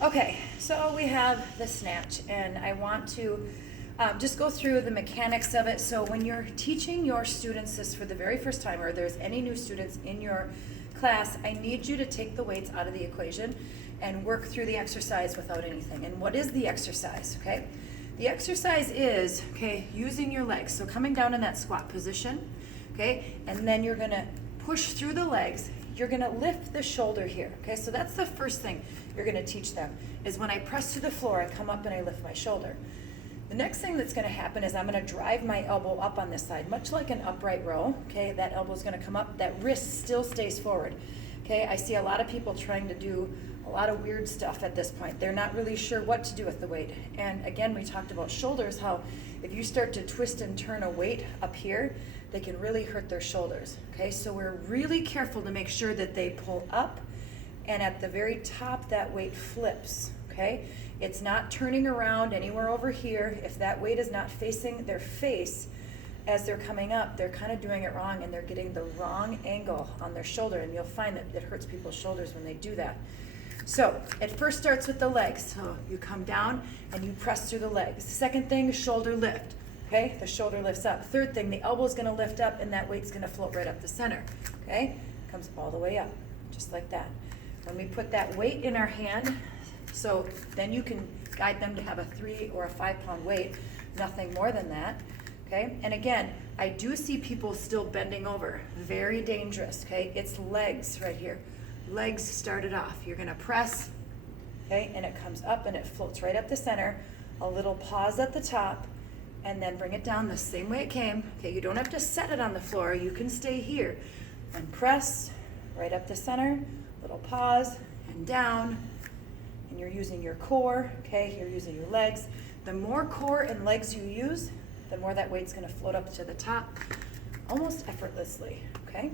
Okay, so we have the snatch, and I want to just go through the mechanics of it. So when you're teaching your students this for the very first time, or there's any new students in your class, I need you to take the weights out of the equation and work through the exercise without anything. And what is the exercise, okay? The exercise is, okay, using your legs. So coming down in that squat position, okay? And then you're gonna push through the legs. You're gonna lift the shoulder here, okay? So that's the first thing you're gonna teach them, is when I press to the floor, I come up and I lift my shoulder. The next thing that's gonna happen is I'm gonna drive my elbow up on this side, much like an upright row, okay? That elbow's gonna come up, that wrist still stays forward, okay? I see a lot of people trying to do a lot of weird stuff at this point. They're not really sure what to do with the weight. And again, we talked about shoulders, how if you start to twist and turn a weight up here, they can really hurt their shoulders, okay? So we're really careful to make sure that they pull up, and at the very top, that weight flips, okay? It's not turning around anywhere over here. If that weight is not facing their face as they're coming up, they're kind of doing it wrong, and they're getting the wrong angle on their shoulder, and you'll find that it hurts people's shoulders when they do that. So it first starts with the legs. So you come down and you press through the legs. Second thing, shoulder lift. Okay, the shoulder lifts up. Third thing, the elbow's gonna lift up and that weight's gonna float right up the center. Okay, comes all the way up, just like that. When we put that weight in our hand, so then you can guide them to have a 3 or a 5 pound weight, nothing more than that. Okay, and again, I do see people still bending over. Very dangerous, okay? It's legs right here. Legs started off. You're gonna press, okay, and it comes up and it floats right up the center. A little pause at the top, and then bring it down the same way it came. Okay, you don't have to set it on the floor. You can stay here and press right up the center, little pause and down, and you're using your core, okay, you're using your legs. The more core and legs you use, the more that weight's gonna float up to the top almost effortlessly, okay?